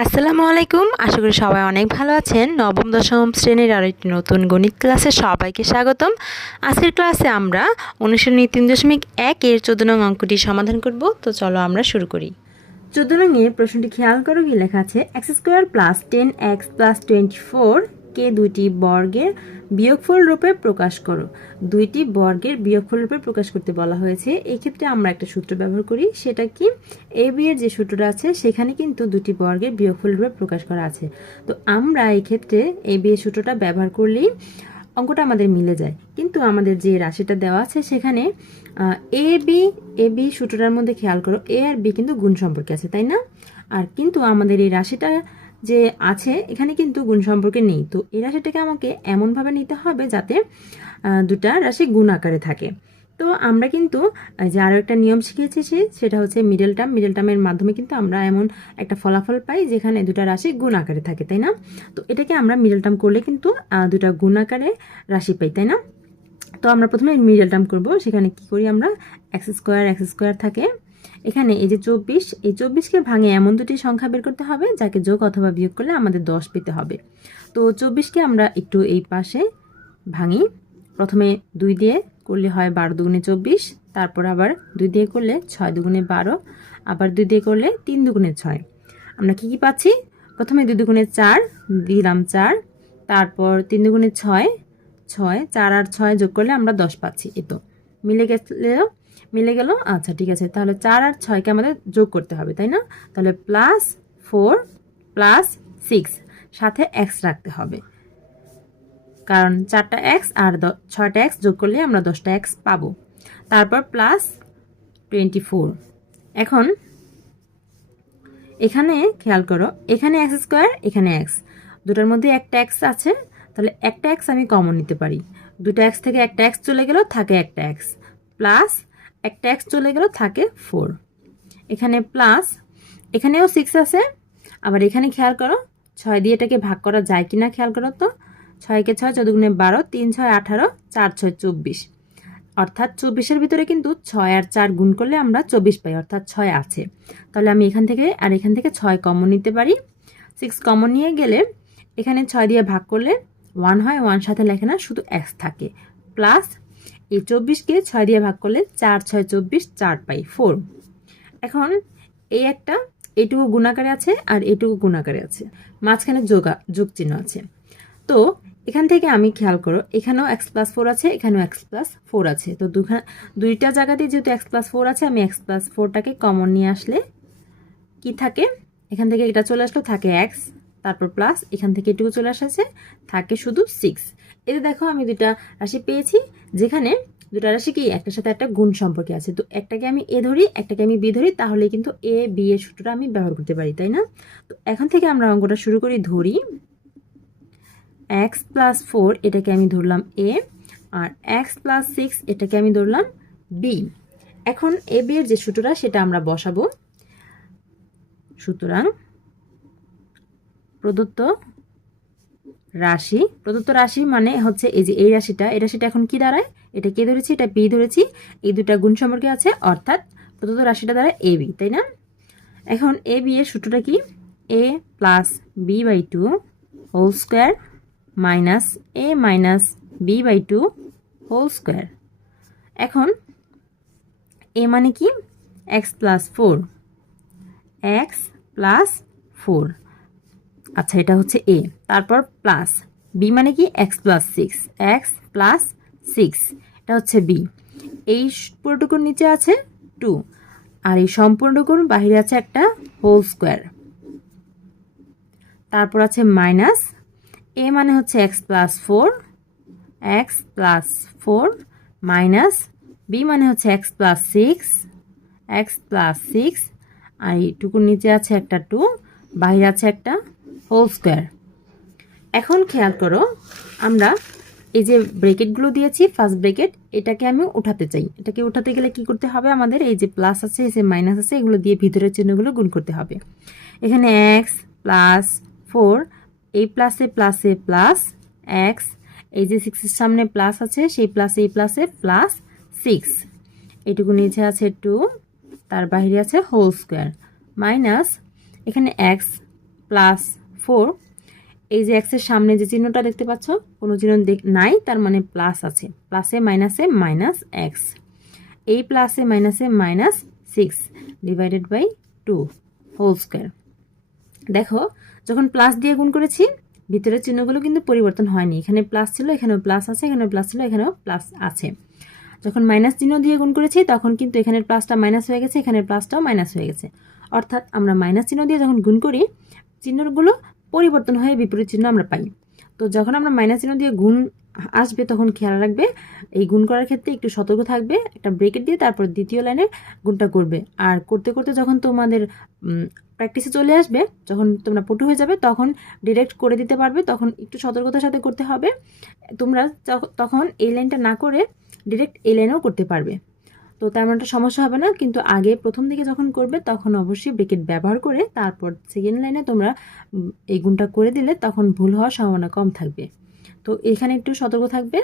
আসসালামু আলাইকুম। আশা করি সবাই অনেক ভালো আছেন। নবম, দশম শ্রেণির আর একটি নতুন গণিত ক্লাসে সবাইকে স্বাগতম। আজকের ক্লাসে আমরা অনুশীলনী তিন দশমিক এক এর চোদ্দ নং অঙ্কটি সমাধান করব। তো চলো আমরা শুরু করি। চোদ্দ নং এর প্রশ্নটি খেয়াল করো কি লেখা আছে, x square plus ten x plus twenty four কে দুইটি বর্গের বিয়োগফল রূপে প্রকাশ করো? দুইটি বর্গের বিয়োগফল রূপে প্রকাশ করতে বলা হয়েছে। এই ক্ষেত্রে আমরা একটা সূত্র ব্যবহার করি। সেটা কি? এ বি এর যে সূত্রটা আছে, সেখানে কিন্তু দুটি বর্গের বিয়োগফল রূপে প্রকাশ করা আছে। তো আমরা এই ক্ষেত্রে এ বি এর সূত্রটা ব্যবহার করলেই অঙ্কটা আমাদের মিলে যায়। কিন্তু আমাদের যে রাশিটা দেওয়া আছে, সেখানে এ বি এ বি সূত্রটার মধ্যে খেয়াল করো। এ আর বি কিন্তু গুণ সম্পর্কে আছে, তাই না? আর কিন্তু আমাদের এই রাশিটা যে আছে, এখানে কিন্তু গুণ সম্পর্কে নেই। তো এই রাশিটাকে আমাকে এমনভাবে নিতে হবে যাতে দুটা রাশি গুণ আকারে থাকে। তো আমরা কিন্তু যে আরও একটা নিয়ম শিখেছি সেটা হচ্ছে মিডল টার্ম মিডল টার্মের মাধ্যমে কিন্তু আমরা এমন একটা ফলাফল পাই যেখানে দুটা রাশি গুণ আকারে থাকে, তাই না? তো এটাকে আমরা মিডল টার্ম করলে কিন্তু দুটা গুণ আকারে রাশি পাই, তাই না? তো আমরা প্রথমে মিডল টার্ম করব। সেখানে কি করি আমরা? এক্স স্কোয়ার এক্স স্কোয়ার থাকে। এখানে এই যে চব্বিশ, এই চব্বিশকে ভাঙে এমন দুটি সংখ্যা বের করতে হবে, যাকে যোগ অথবা বিয়োগ করলে আমাদের দশ পেতে হবে। তো চব্বিশকে আমরা একটু এই পাশে ভাঙি। প্রথমে দুই দিয়ে করলে হয় বারো দুগুণে চব্বিশ, তারপর আবার দুই দিয়ে করলে ছয় দুগুণে বারো, আবার দুই দিয়ে করলে তিন দুগুণে ছয়। আমরা কি কি পাচ্ছি? প্রথমে দুই দুগুণে চার, দিলাম চার, তারপর তিন দুগুণে ছয় ছয়, চার আর ছয় যোগ করলে আমরা দশ পাচ্ছি। এ তো, মিলে গেলে মিলে গেল? আচ্ছা ঠিক আছে। তাহলে চার আর ছয়কে আমাদের যোগ করতে হবে, তাই না? তাহলে প্লাস ফোর প্লাস সিক্স সাথে এক্স রাখতে হবে। কারণ চারটা এক্স আর ছয়টা এক্স যোগ করলে আমরা দশটা এক্স পাবো। তারপর প্লাস টোয়েন্টি ফোর এখন এখানে খেয়াল করো, এখানে এক্স স্কোয়ার এখানে এক্স দুটার মধ্যে একটা এক্স আছে, তাহলে একটা এক্স আমি কমন নিতে পারি। দুটা এক্স থেকে একটা এক্স চলে গেল, থাকে একটা এক্স প্লাস একটা এক্স চলে গেল, থাকে ফোর এখানে প্লাস এখানেও সিক্স আছে। আবার এখানে খেয়াল করো, ছয় দিয়ে এটাকে ভাগ করা যায় কি না খেয়াল করো তো। ছয়কে ছয় চোদ্দ গুণে বারো, তিন ছয় আঠারো, চার ছয় চব্বিশ। অর্থাৎ চব্বিশের ভিতরে কিন্তু ছয় আর চার গুণ করলে আমরা চব্বিশ পাই, অর্থাৎ ছয় আছে। তাহলে আমি এখান থেকে, আর এখান থেকে ছয় কমন নিতে পারি। সিক্স কমন নিয়ে গেলে এখানে ছয় দিয়ে ভাগ করলে ওয়ান হয় ওয়ান সাথে লেখে না, শুধু এক্স থাকে। প্লাস এই চব্বিশকে ছয় দিয়ে ভাগ করলে চার, ছয়, চব্বিশ, চার পাই ফোর। এখন এই একটা, এইটুকু গুণাকারে আছে আর এইটুকু গুণাকারে আছে। মাঝখানে যোগা, যোগ চিহ্ন আছে। তো এখান থেকে আমি খেয়াল করো, এখানেও এক্স প্লাস ফোর আছে, এখানেও এক্স প্লাস ফোর আছে। তো দুইটা জায়গাতে যেহেতু এক্স প্লাস ফোর আছে, আমি এক্স প্লাস ফোরটাকে কমন নিয়ে আসলে কি থাকে? এখান থেকে এটা চলে আসলো, থাকে এক্স তারপর প্লাস এখান থেকে এটুকু চলে আসছে, থাকে শুধু সিক্স এতে দেখো, আমি দুটা রাশি পেয়েছি যেখানে দুটা রাশি কি, একটার সাথে একটা গুণ সম্পর্কে আছে। তো একটাকে আমি এ ধরি, একটাকে আমি বি ধরি তাহলে কিন্তু এ, বি এর সূত্রটা আমি ব্যবহার করতে পারি, তাই না? তো এখন থেকে আমরা অঙ্কটা শুরু করি, ধরি এক্স প্লাস ফোর এটাকে আমি ধরলাম এ, আর এক্স প্লাস সিক্স এটাকে আমি ধরলাম বি। এখন এ, বি এর যে সূত্রটা, সেটা আমরা বসাবো। সুতরাং প্রদত্ত রাশি, প্রদত্ত রাশি মানে হচ্ছে এই যে এই রাশিটা এই রাশিটা এখন কি দাঁড়ায়? এটা কে ধরেছি? এটা বি ধরেছি। এই দুটা গুণ সম্পর্কে আছে, অর্থাৎ প্রদত্ত রাশিটা দাঁড়ায় এ বি, তাই না? এখন এ বি এর সূত্রটা কি? A plus b by two whole square minus a minus b by two whole square. এখন এ মানে কি? X plus four. X plus four. আচ্ছা এটা হচ্ছে এ তারপর প্লাস বি মানে কি? X plus six x plus six এটা হচ্ছে বি এই পুরোটুকুর নিচে আছে টু আর এই সম্পূর্ণটুকুর বাহিরে আছে একটা হোল স্কোয়ার তারপর আছে মাইনাস এ মানে হচ্ছে x plus four x plus four minus b মানে হচ্ছে x plus six x plus six আর এইটুকুর নিচে আছে একটা টু বাইরে আছে একটা হোল স্কোয়ার এখন খেয়াল করো, আমরা এই যে ব্রেকেটগুলো দিয়েছি ফার্স্ট ব্রেকেট এটাকে আমি উঠাতে চাই। এটাকে উঠাতে গেলে কি করতে হবে আমাদের? এই যে প্লাস আছে, এই যে মাইনাস আছে, এগুলো দিয়ে ভিতরের চিহ্নগুলো গুণ করতে হবে। এখানে এক্স প্লাস ফোর এই প্লাসে প্লাসে প্লাস এক্স এই যে সিক্সের সামনে প্লাস আছে, সেই প্লাসে এই প্লাসে প্লাস সিক্স এটুকু নিচে আছে টু তার বাইরে আছে হোল স্কোয়ার মাইনাস এখানে এক্স প্লাস ফোর, এই যে এক্সের সামনে যে চিহ্নটা দেখতে পাচ্ছ, কোনো চিহ্ন নাই, তার মানে প্লাস আছে। প্লাসে মাইনাসে মাইনাস এক্স এই প্লাসে মাইনাসে minus six divided by two whole square দেখো, যখন প্লাস দিয়ে গুণ করেছি, ভিতরের চিহ্নগুলো কিন্তু পরিবর্তন হয়নি। এখানে প্লাস ছিল, এখানেও প্লাস আছে, এখানেও প্লাস ছিল, এখানেও প্লাস আছে। যখন মাইনাস চিহ্ন দিয়ে গুণ করেছি, তখন কিন্তু এখানের প্লাসটা মাইনাস হয়ে গেছে এখানের প্লাসটাও মাইনাস হয়ে গেছে। অর্থাৎ আমরা মাইনাস চিহ্ন দিয়ে যখন গুণ করি, চিহ্নগুলো পরিবর্তন হয়ে বিপরীত চিহ্ন আমরা পাই। তো যখন আমরা মাইনাস চিহ্ন দিয়ে গুণ আসবে, তখন খেয়াল রাখবে, এই গুণ করার ক্ষেত্রে একটু সতর্ক থাকবে, একটা ব্রেকেট দিয়ে তারপর দ্বিতীয় লাইনে গুণটা করবে। আর করতে করতে যখন তোমাদের প্র্যাকটিসে চলে আসবে, যখন তোমরা পটু হয়ে যাবে, তখন ডিরেক্ট করে দিতে পারবে, তখন একটু সতর্কতার সাথে করতে হবে। তোমরা তখন এই লাইনটা না করে ডিরেক্ট এই লাইনেও করতে পারবে। তো তেমন একটা সমস্যা হবে না, কিন্তু আগে প্রথম দিকে যখন করবে, তখন অবশ্যই ব্রেকেট ব্যবহার করে তারপর সেকেন্ড লাইনে তোমরা এই গুণটা করে দিলে তখন ভুল হওয়ার সম্ভাবনা কম থাকবে। তো এখানে একটু সতর্ক থাকবে।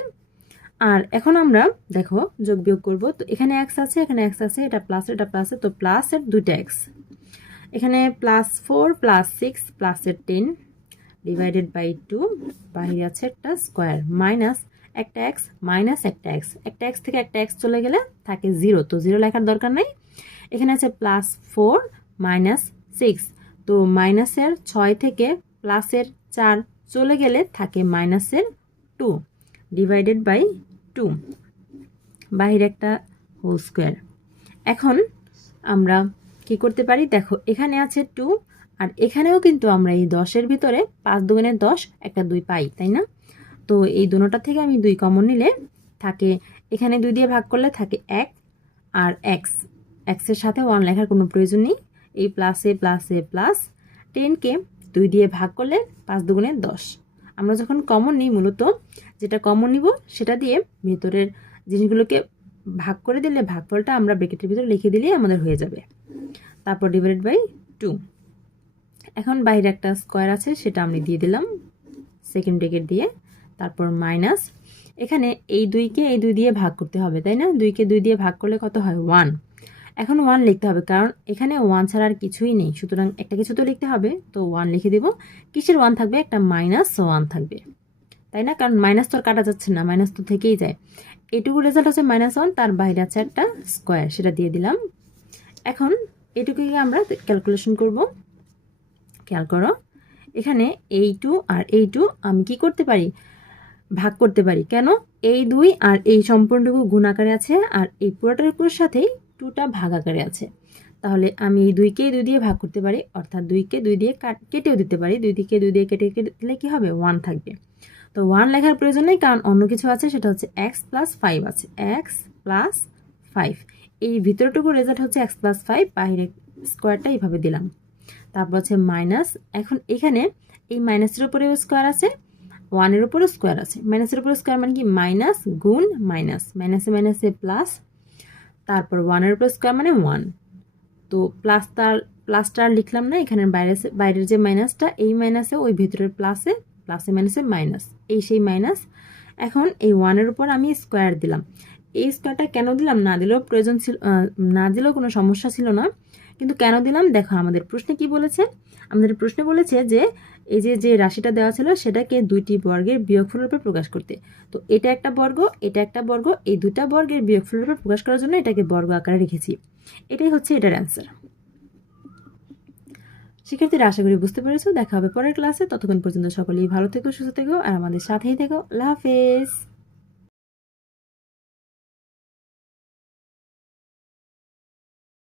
আর এখন আমরা, দেখো, যোগ বিয়োগ করব। তো এখানে এক্স আছে, এখানে এক্স আছে, এটা প্লাস এটা প্লাসে তো প্লাসের দুইটা এক্স এখানে প্লাস ফোর প্লাস সিক্স প্লাসের টেন ডিভাইডেড বাই টু বাহিরে আছে একটা স্কোয়ার মাইনাস একটা এক্স মাইনাস একটা এক্স একটা এক্স থেকে একটা এক্স চলে গেলে থাকে জিরো তো জিরো লেখার দরকার নেই। এখানে আছে প্লাস ফোর মাইনাস সিক্স তো মাইনাসের ছয় থেকে প্লাসের চার চলে গেলে থাকে মাইনাসের টু ডিভাইডেড বাই টু বাহিরে একটা হোল স্কোয়ার এখন আমরা কি করতে পারি? দেখো, এখানে আছে টু আর এখানেও কিন্তু আমরা এই দশের ভিতরে পাঁচ দুগুণের দশ একটা দুই পাই, তাই না? তো এই দুটোটা থেকে আমি দুই কমন নিলে থাকে, এখানে দুই দিয়ে ভাগ করলে থাকে এক আর এক্স এক্সের সাথে ওয়ান লেখার কোনো প্রয়োজন নেই। এই প্লাসে প্লাসে প্লাস টেনকে দুই দিয়ে ভাগ করলে পাঁচ দুগুণের দশ। আমরা যখন কমন নিই মূলত, যেটা কমন নিব সেটা দিয়ে ভেতরের জিনিসগুলোকে ভাগ করে দিলে ভাগফলটা আমরা ব্রেকেটের ভিতরে লিখে দিলেই আমাদের হয়ে যাবে। তারপর ডিভাইডেড বাই টু এখন বাইরে একটা স্কোয়ার আছে, সেটা আমি দিয়ে দিলাম। সেকেন্ড ব্রেকেট দিয়ে। তারপর মাইনাস এখানে এই দুইকে এই দুই দিয়ে ভাগ করতে হবে, তাই না? দুইকে দুই দিয়ে ভাগ করলে কত হয়? ওয়ান এখন ওয়ান লিখতে হবে, কারণ এখানে ওয়ান ছাড়া আর কিছুই নেই। সুতরাং একটা কিছু তো লিখতে হবে, তো ওয়ান লিখে দেব। কিসের ওয়ান থাকবে? একটা মাইনাস ওয়ান থাকবে। তাই না? কারণ মাইনাস তো আর কাটা যাচ্ছে না মাইনাস তো থেকেই যায়। এটুকু রেজাল্ট হচ্ছে মাইনাস ওয়ান তার বাইরে আছে একটা স্কোয়ার সেটা দিয়ে দিলাম। এখন এটুকুকে আমরা ক্যালকুলেশন করব। খেয়াল করো, এখানে এই টু আর এই টু আমি কি করতে পারি? ভাগ করতে পারি। কেন? এই দুই আর এই সম্পূর্ণটুকু গুণ আকারে আছে আর এই পুরোটার সাথেই টুটা ভাগ আকারে আছে। তাহলে আমি এই দুইকে দুই দিয়ে ভাগ করতে পারি, অর্থাৎ দুইকে দুই দিয়ে কাট- কেটেও দিতে পারি। দুই দিকে দুই দিয়ে কেটে কেটে দিলে কী হবে? ওয়ান থাকবে। তো ওয়ান লেখার প্রয়োজন নেই কারণ অন্য কিছু আছে, সেটা হচ্ছে এক্স প্লাস ফাইভ আছে। এক্স প্লাস ফাইভ এই ভিতরটুকু রেজাল্ট হচ্ছে এক্স প্লাস ফাইভ বাইরে স্কোয়ারটা এইভাবে দিলাম। তারপর হচ্ছে মাইনাস এখন এখানে এই মাইনাসের উপরেও স্কোয়ার আছে ওয়ানের উপরেও স্কোয়ার আছে। মাইনাসের উপরে স্কোয়ার মানে কি? মাইনাস গুণ মাইনাস। মাইনাসে মাইনাসে প্লাস, তারপর ওয়ানের উপরে স্কোয়ার মানে ওয়ান। তো প্লাস তার প্লাসটা লিখলাম না এখানে বাইরে বাইরের যে মাইনাসটা এই মাইনাসে, ওই ভিতরের প্লাসে প্লাসে মাইনাসে মাইনাস। এই সেই মাইনাস। এখন এই ওয়ানের উপর আমি স্কোয়ার দিলাম। এই স্কোয়ারটা কেন দিলাম? না দিলেও প্রয়োজন ছিল না দিলেও কোনো সমস্যা ছিল না। কিন্তু কেন দিলাম? দেখো, আমাদের প্রশ্নে কি বলেছে? আমাদের প্রশ্নে বলেছে যে, এই যে যে রাশিটা দেওয়া ছিল, সেটাকে দুইটি বর্গের বিয়োগফলের উপর প্রকাশ করতে। তো এটা একটা বর্গ, এটা একটা বর্গ, এই দুটা বর্গের বিয়োগফলের উপর প্রকাশ করার জন্য এটাকে বর্গ আকারে রেখেছি। এটাই হচ্ছে এটার অ্যান্সার শিক্ষার্থীরা আশা করি বুঝতে পেরেছ। দেখা হবে পরের ক্লাসে ততক্ষণ পর্যন্ত সকলেই ভালো থেকো, সুস্থ থেকো, আর আমাদের সাথেই থেকো। আল্লাহ হাফেজ।